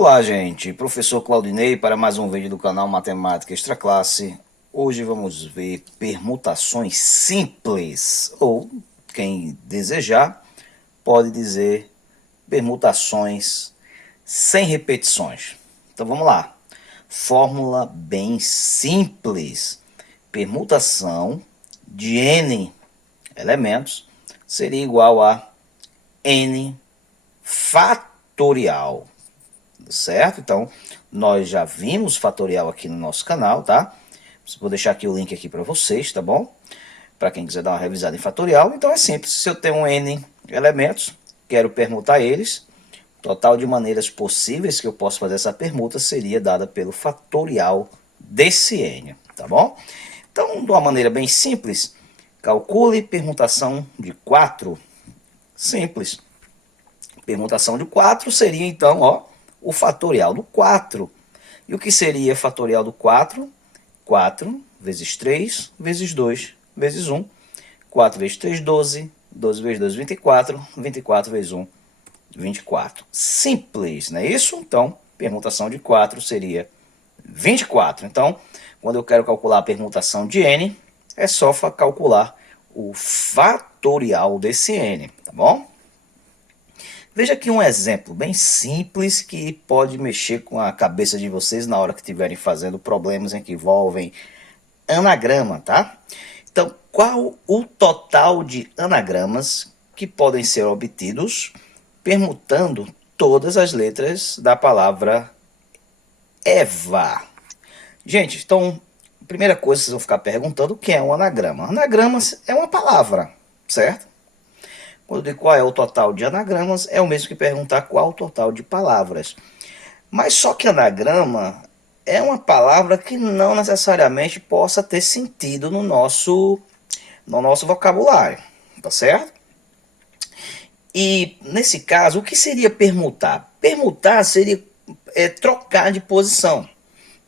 Olá, gente. Professor Claudinei para mais um vídeo do canal Matemática Extra Classe. Hoje vamos ver permutações simples, ou quem desejar pode dizer permutações sem repetições. Então vamos lá. Fórmula bem simples. Permutação de n elementos seria igual a n fatorial. Certo? Então, nós já vimos fatorial aqui no nosso canal, tá? Vou deixar aqui o link aqui para vocês, tá bom? Para quem quiser dar uma revisada em fatorial. Então é simples, se eu tenho n elementos, quero permutar eles, o total de maneiras possíveis que eu posso fazer essa permuta seria dada pelo fatorial desse n, tá bom? Então, de uma maneira bem simples, calcule permutação de 4. Simples. Permutação de 4 seria então, ó, o fatorial do 4. E o que seria fatorial do 4? 4 vezes 3 vezes 2 vezes 1. 4 vezes 3, 12. 12 vezes 2, 24. 24 vezes 1, 24. Simples, não é isso? Então, permutação de 4 seria 24. Então, quando eu quero calcular a permutação de n, é só calcular o fatorial desse n, tá bom? Veja aqui um exemplo bem simples que pode mexer com a cabeça de vocês na hora que estiverem fazendo problemas em que envolvem anagrama, tá? Então, qual o total de anagramas que podem ser obtidos permutando todas as letras da palavra Eva? Gente, então, a primeira coisa que vocês vão ficar perguntando, o que é um anagrama? Anagrama é uma palavra, certo? Quando eu digo qual é o total de anagramas, é o mesmo que perguntar qual o total de palavras. Mas só que anagrama é uma palavra que não necessariamente possa ter sentido no nosso vocabulário, tá certo? E nesse caso, o que seria permutar? Permutar seria trocar de posição.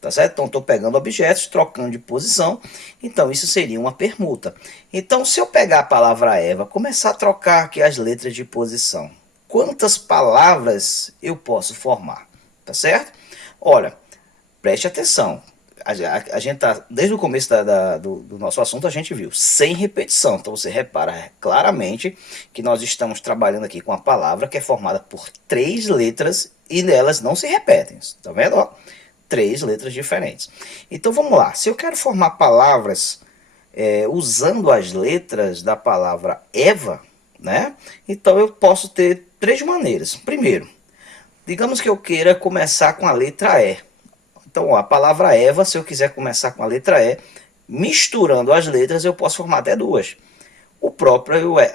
Tá certo? Então, estou pegando objetos, trocando de posição. Então, isso seria uma permuta. Então, se eu pegar a palavra Eva, começar a trocar aqui as letras de posição, quantas palavras eu posso formar? Tá certo? Olha, preste atenção. A gente tá, desde o começo do nosso assunto, a gente viu sem repetição. Então, você repara claramente que nós estamos trabalhando aqui com a palavra que é formada por 3 letras e elas não se repetem. Tá vendo? Ó? 3 letras diferentes. Então vamos lá, se eu quero formar palavras usando as letras da palavra Eva, né? Então eu posso ter 3 maneiras. Primeiro, digamos que eu queira começar com a letra E. Então ó, a palavra Eva, se eu quiser começar com a letra E, misturando as letras eu posso formar até 2.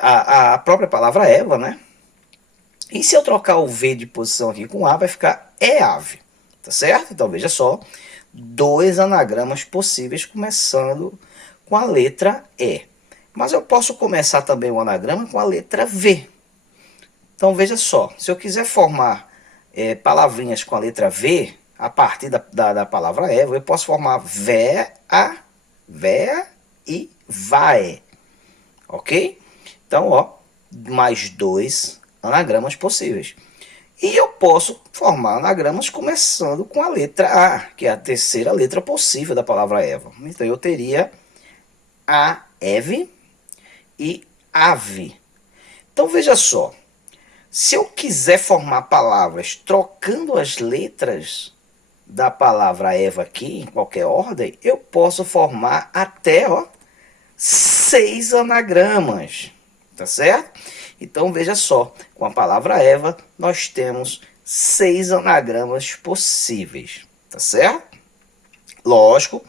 A própria palavra Eva, né? E se eu trocar o V de posição aqui com A, vai ficar ave. Tá certo? Então veja só, 2 anagramas possíveis começando com a letra E. Mas eu posso começar também o anagrama com a letra V. Então veja só, se eu quiser formar palavrinhas com a letra V, a partir da palavra Eva, eu posso formar véa e vai. Ok? Então, ó, mais 2 anagramas possíveis. E eu posso formar anagramas começando com a letra A, que é a terceira letra possível da palavra Eva. Então eu teria a Eve e ave. Então veja só, se eu quiser formar palavras trocando as letras da palavra Eva aqui, em qualquer ordem, eu posso formar até 6 anagramas, tá certo? Então veja só, com a palavra Eva nós temos 6 anagramas possíveis, tá certo? Lógico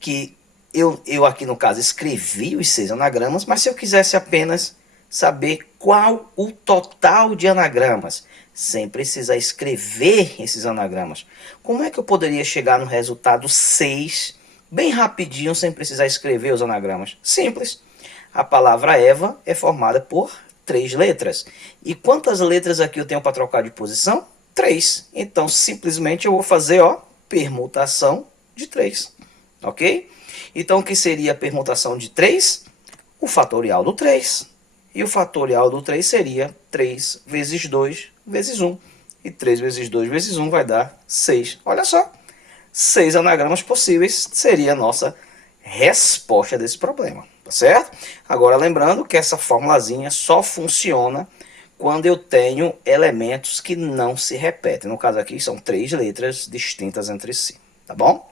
que eu aqui no caso escrevi os 6 anagramas, mas se eu quisesse apenas saber qual o total de anagramas, sem precisar escrever esses anagramas, como é que eu poderia chegar no resultado 6 bem rapidinho, sem precisar escrever os anagramas? Simples, a palavra Eva é formada por 3 letras. E quantas letras aqui eu tenho para trocar de posição? 3. Então, simplesmente eu vou fazer, ó, permutação de 3. Ok? Então, o que seria a permutação de 3? O fatorial do 3. E o fatorial do 3 seria 3 vezes 2 vezes 1. e 3 vezes 2 vezes 1 vai dar 6. Olha só, 6 anagramas possíveis seria a nossa resposta desse problema, tá certo? Agora lembrando que essa formulazinha só funciona quando eu tenho elementos que não se repetem. No caso aqui são 3 letras distintas entre si, tá bom?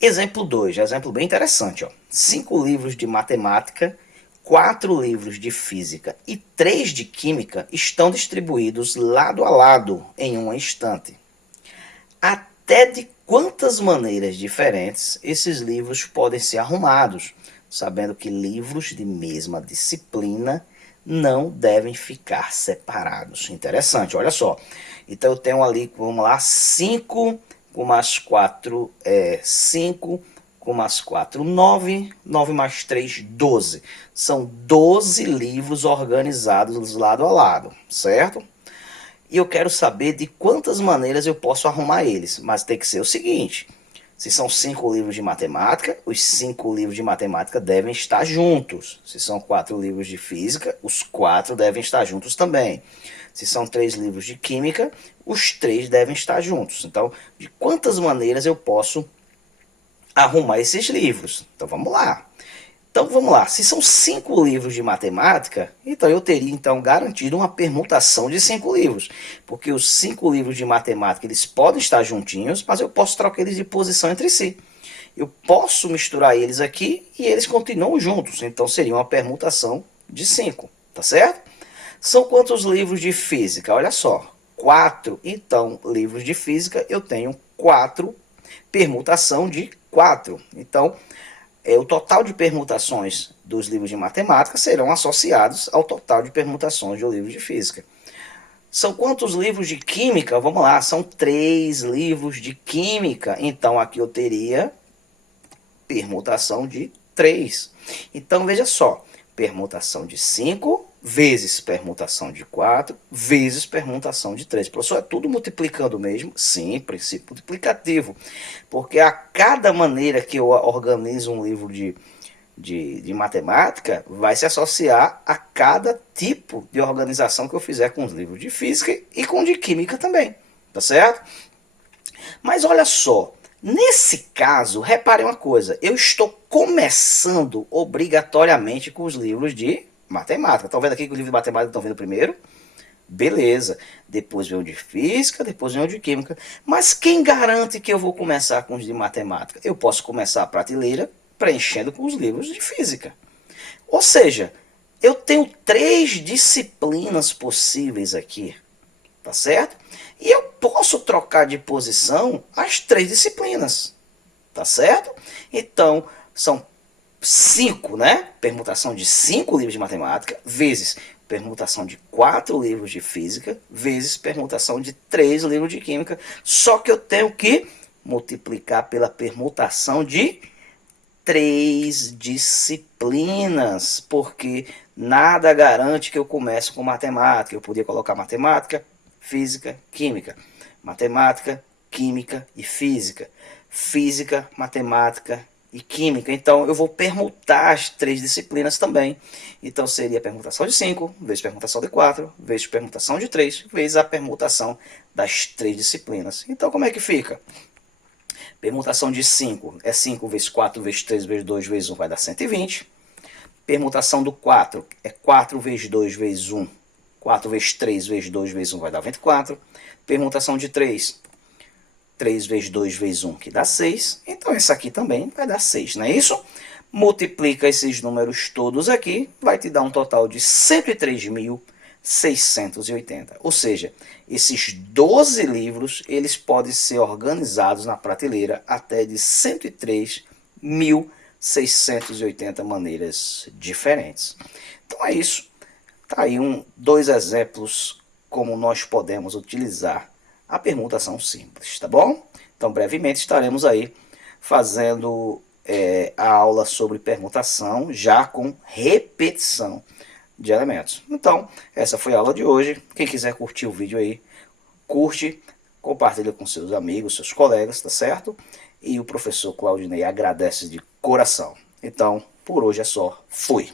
Exemplo 2, exemplo bem interessante, ó. 5 livros de matemática, 4 livros de física e 3 de química estão distribuídos lado a lado em uma estante. Até de quantas maneiras diferentes esses livros podem ser arrumados, sabendo que livros de mesma disciplina não devem ficar separados. Interessante, olha só. Então eu tenho ali, vamos lá, 5 com mais 4 é 5, com mais 4, 9, 9 mais 3, 12. São 12 livros organizados lado a lado, certo? E eu quero saber de quantas maneiras eu posso arrumar eles. Mas tem que ser o seguinte, se são 5 livros de matemática, os 5 livros de matemática devem estar juntos. Se são 4 livros de física, os 4 devem estar juntos também. Se são 3 livros de química, os 3 devem estar juntos. Então, de quantas maneiras eu posso arrumar esses livros? Então, vamos lá. Então, vamos lá. Se são 5 livros de matemática, então eu teria então garantido uma permutação de 5 livros. Porque os 5 livros de matemática, eles podem estar juntinhos, mas eu posso trocar eles de posição entre si. Eu posso misturar eles aqui e eles continuam juntos. Então, seria uma permutação de 5, tá certo? São quantos livros de física? Olha só, 4. Então, livros de física, eu tenho 4, permutação de 4. Então, o total de permutações dos livros de matemática serão associados ao total de permutações do livro de física. São quantos livros de química? Vamos lá, são 3 livros de química. Então, aqui eu teria permutação de 3. Então, veja só, permutação de 5 vezes permutação de 4 vezes permutação de 3. Professor, é tudo multiplicando mesmo? Sim, princípio multiplicativo. Porque a cada maneira que eu organizo um livro de matemática, vai se associar a cada tipo de organização que eu fizer com os livros de física e com de química também. Tá certo? Mas olha só, nesse caso, reparem uma coisa, eu estou começando obrigatoriamente com os livros de matemática. Estão vendo aqui que o livro de matemática estão vendo primeiro? Beleza. Depois vem o de física, depois vem o de química. Mas quem garante que eu vou começar com os de matemática? Eu posso começar a prateleira preenchendo com os livros de física. Ou seja, eu tenho 3 disciplinas possíveis aqui, tá certo? E eu posso trocar de posição as 3 disciplinas, tá certo? Então, são 5, né? Permutação de 5 livros de matemática, vezes permutação de 4 livros de física, vezes permutação de 3 livros de química. Só que eu tenho que multiplicar pela permutação de 3 disciplinas, porque nada garante que eu comece com matemática. Eu podia colocar matemática, física, química. Matemática, química e física. Física, matemática e química. Então, eu vou permutar as 3 disciplinas também. Então, seria a permutação de 5, vezes permutação de 4, vezes permutação de 3, vezes a permutação das 3 disciplinas. Então, como é que fica? Permutação de 5 é 5 vezes 4 vezes 3 vezes 2 vezes 1 vai dar 120. Permutação do 4 é 4 vezes 2 vezes 1. 4 vezes 3 vezes 2 vezes 1 vai dar 24. Permutação de 3. 3 vezes 2 vezes 1 que dá 6. Então essa aqui também vai dar 6, não é isso? Multiplica esses números todos aqui, vai te dar um total de 103.680. Ou seja, esses 12 livros, eles podem ser organizados na prateleira até de 103.680 maneiras diferentes. Então é isso. Tá aí 2 exemplos como nós podemos utilizar a permutação simples, tá bom? Então brevemente estaremos aí fazendo a aula sobre permutação já com repetição de elementos. Então, essa foi a aula de hoje. Quem quiser curtir o vídeo aí, curte, compartilha com seus amigos, seus colegas, tá certo? E o professor Claudinei agradece de coração. Então, por hoje é só. Fui!